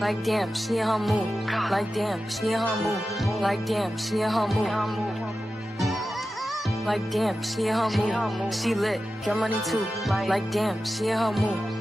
Like damn, she in her mood. Like damn, she in her mood. Like damn, she in her mood. Like damn, she in her mood. She lit, get money too. Like damn, she in her mood.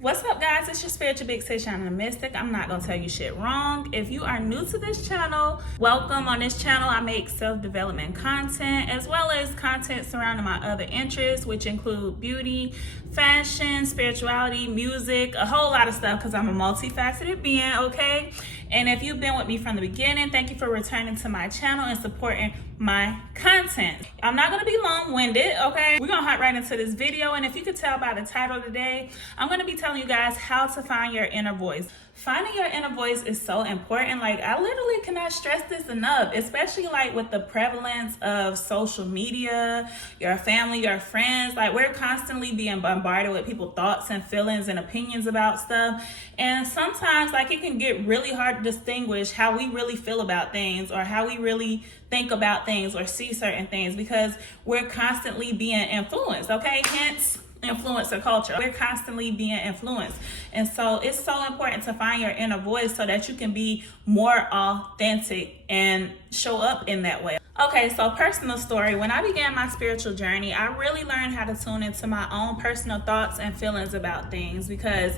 What's up, guys? It's your spiritual big sis, Shana the Mystic. I'm not gonna tell you shit wrong. If you are new to this channel, welcome. On this channel, I make self-development content as well as content surrounding my other interests, which include beauty, fashion, spirituality, music, a whole lot of stuff because I'm a multifaceted being, okay? And if you've been with me from the beginning, thank you for returning to my channel and supporting my content. I'm not gonna be long-winded, okay? We're gonna hop right into this video, and if you could tell by the title today, I'm gonna be telling you guys how to find your inner voice. Finding your inner voice is so important. Like, I literally cannot stress this enough, especially like with the prevalence of social media, your family, your friends. Like, we're constantly being bombarded with people's thoughts and feelings and opinions about stuff. And sometimes like it can get really hard to distinguish how we really feel about things or how we really think about things or see certain things because we're constantly being influenced, okay? Hence, influencer culture. We're constantly being influenced. And so it's so important to find your inner voice so that you can be more authentic and show up in that way. Okay, so personal story. When I began my spiritual journey, I really learned how to tune into my own personal thoughts and feelings about things because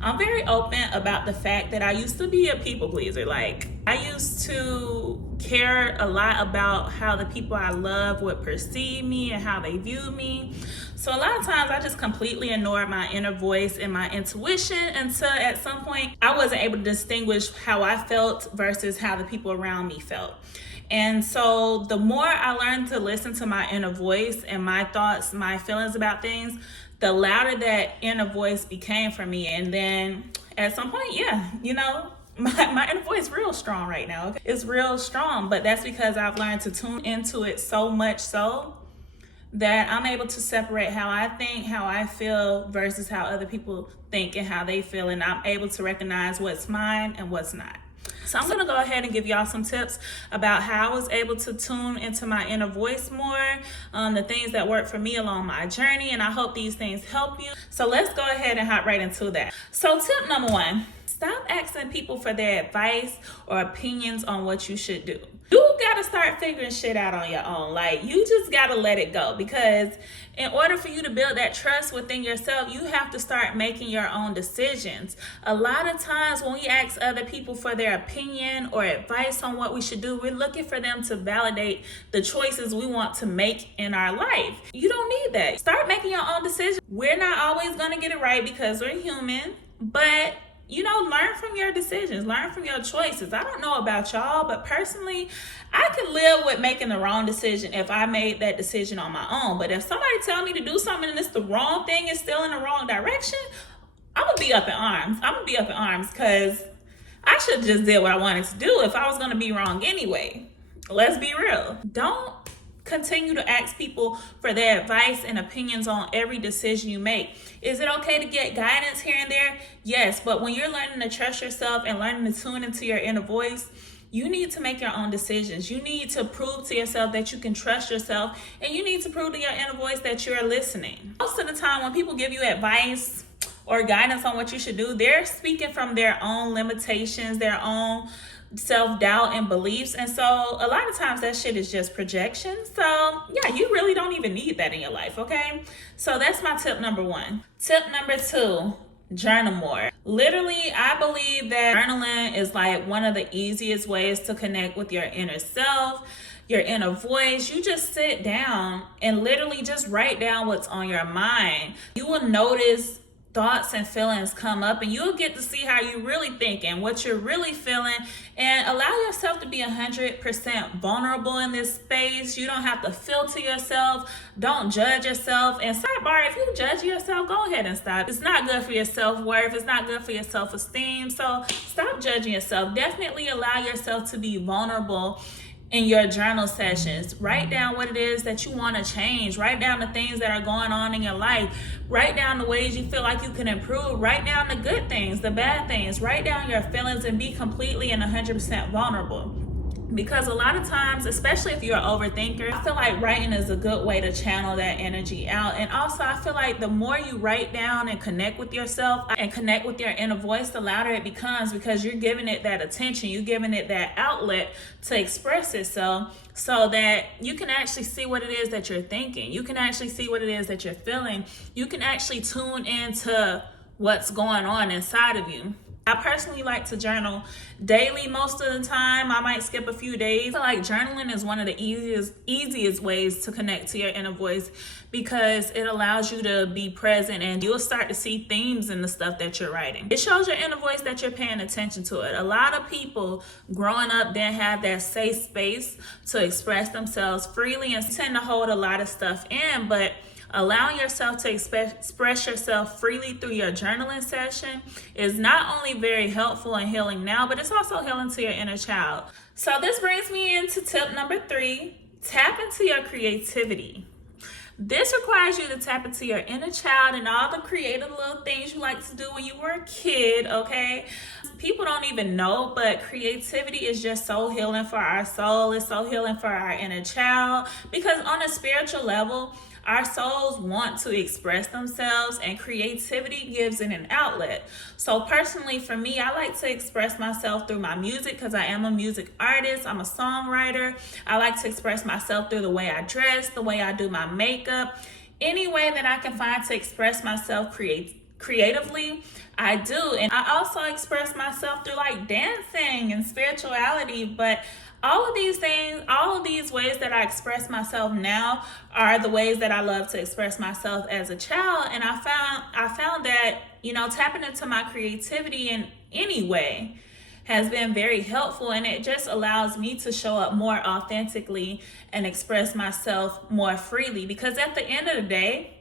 I'm very open about the fact that I used to be a people pleaser. Like, I used to care a lot about how the people I love would perceive me and how they view me. So a lot of times I just completely ignored my inner voice and my intuition until at some point I wasn't able to distinguish how I felt versus how the people around me felt. And so the more I learned to listen to my inner voice and my thoughts, my feelings about things, the louder that inner voice became for me. And then at some point, yeah, you know, my inner voice is real strong right now. It's real strong, but that's because I've learned to tune into it so much so that I'm able to separate how I think, how I feel versus how other people think and how they feel. And I'm able to recognize what's mine and what's not. So I'm gonna go ahead and give y'all some tips about how I was able to tune into my inner voice more, the things that worked for me along my journey, and I hope these things help you. So let's go ahead and hop right into that. So tip number one, stop asking people for their advice or opinions on what you should do. You gotta start figuring shit out on your own. Like, you just gotta let it go because in order for you to build that trust within yourself, you have to start making your own decisions. A lot of times when we ask other people for their opinion or advice on what we should do, we're looking for them to validate the choices we want to make in our life. You don't need that. Start making your own decisions. We're not always gonna get it right because we're human, but you know, learn from your decisions, learn from your choices. I don't know about y'all, but personally, I can live with making the wrong decision if I made that decision on my own. But if somebody tell me to do something and it's the wrong thing, it's still in the wrong direction, I'm gonna be up in arms. I'm gonna be up in arms because I should have just did what I wanted to do if I was gonna be wrong anyway. Let's be real. Don't continue to ask people for their advice and opinions on every decision you make. Is it okay to get guidance here and there? Yes, but when you're learning to trust yourself and learning to tune into your inner voice, you need to make your own decisions. You need to prove to yourself that you can trust yourself, and you need to prove to your inner voice that you're listening. Most of the time when people give you advice or guidance on what you should do, they're speaking from their own limitations, their own self-doubt and beliefs. And so a lot of times that shit is just projection. So yeah, you really don't even need that in your life, okay? So that's my tip number one. Tip number two, journal more. Literally, I believe that journaling is like one of the easiest ways to connect with your inner self, your inner voice. You just sit down and literally just write down what's on your mind. You will notice thoughts and feelings come up, and you'll get to see how you really think and what you're really feeling, and allow yourself to be 100% vulnerable in this space. You don't have to filter yourself. Don't judge yourself. And sidebar, if you judge yourself, go ahead and stop. It's not good for your self-worth. It's not good for your self-esteem. So stop judging yourself. Definitely allow yourself to be vulnerable in your journal sessions. Write down what it is that you want to change. Write down the things that are going on in your life. Write down the ways you feel like you can improve. Write down the good things, the bad things. Write down your feelings and be completely and 100% vulnerable. Because a lot of times, especially if you're an overthinker, I feel like writing is a good way to channel that energy out. And also, I feel like the more you write down and connect with yourself and connect with your inner voice, the louder it becomes, because you're giving it that attention, you're giving it that outlet to express itself, so that you can actually see what it is that you're thinking. You can actually see what it is that you're feeling. You can actually tune into what's going on inside of you. I personally like to journal daily most of the time. I might skip a few days. I feel like journaling is one of the easiest ways to connect to your inner voice, because it allows you to be present and you'll start to see themes in the stuff that you're writing. It shows your inner voice that you're paying attention to it. A lot of people growing up didn't have that safe space to express themselves freely and tend to hold a lot of stuff in, but allowing yourself to express yourself freely through your journaling session is not only very helpful and healing now, but it's also healing to your inner child. So this brings me into tip number 3, tap into your creativity. This requires you to tap into your inner child and all the creative little things you like to do when you were a kid, okay? People don't even know, but creativity is just so healing for our soul. It's so healing for our inner child, because on a spiritual level, our souls want to express themselves, and creativity gives it an outlet. So personally, for me, I like to express myself through my music, because I am a music artist. I'm a songwriter. I like to express myself through the way I dress, the way I do my makeup. Any way that I can find to express myself creatively, I do. And I also express myself through like dancing and spirituality. But all of these things, all of these ways that I express myself now are the ways that I love to express myself as a child. And I found that, tapping into my creativity in any way has been very helpful, and it just allows me to show up more authentically and express myself more freely. Because at the end of the day,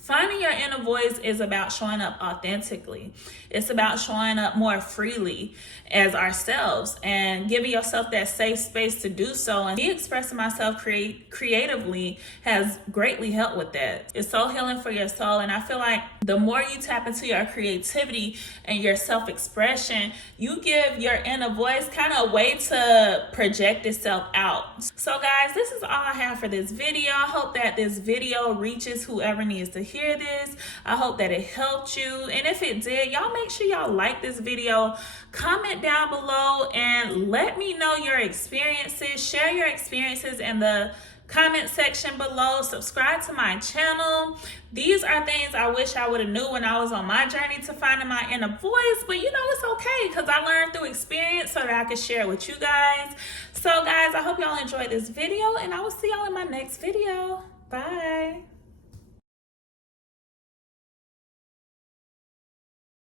finding your inner voice is about showing up authentically. It's about showing up more freely as ourselves and giving yourself that safe space to do so. And me expressing myself creatively has greatly helped with that. It's so healing for your soul. And I feel like the more you tap into your creativity and your self-expression, you give your inner voice kind of a way to project itself out. So guys, this is all I have for this video. I hope that this video reaches whoever needs to hear this. I hope that it helped you. And if it did, y'all make sure y'all like this video, comment down below, and let me know your experiences. Share your experiences in the comment section below. Subscribe to my channel. These are things I wish I would have knew when I was on my journey to finding my inner voice, but it's okay, because I learned through experience so that I could share it with you guys. So guys, I hope y'all enjoyed this video, and I will see y'all in my next video. Bye.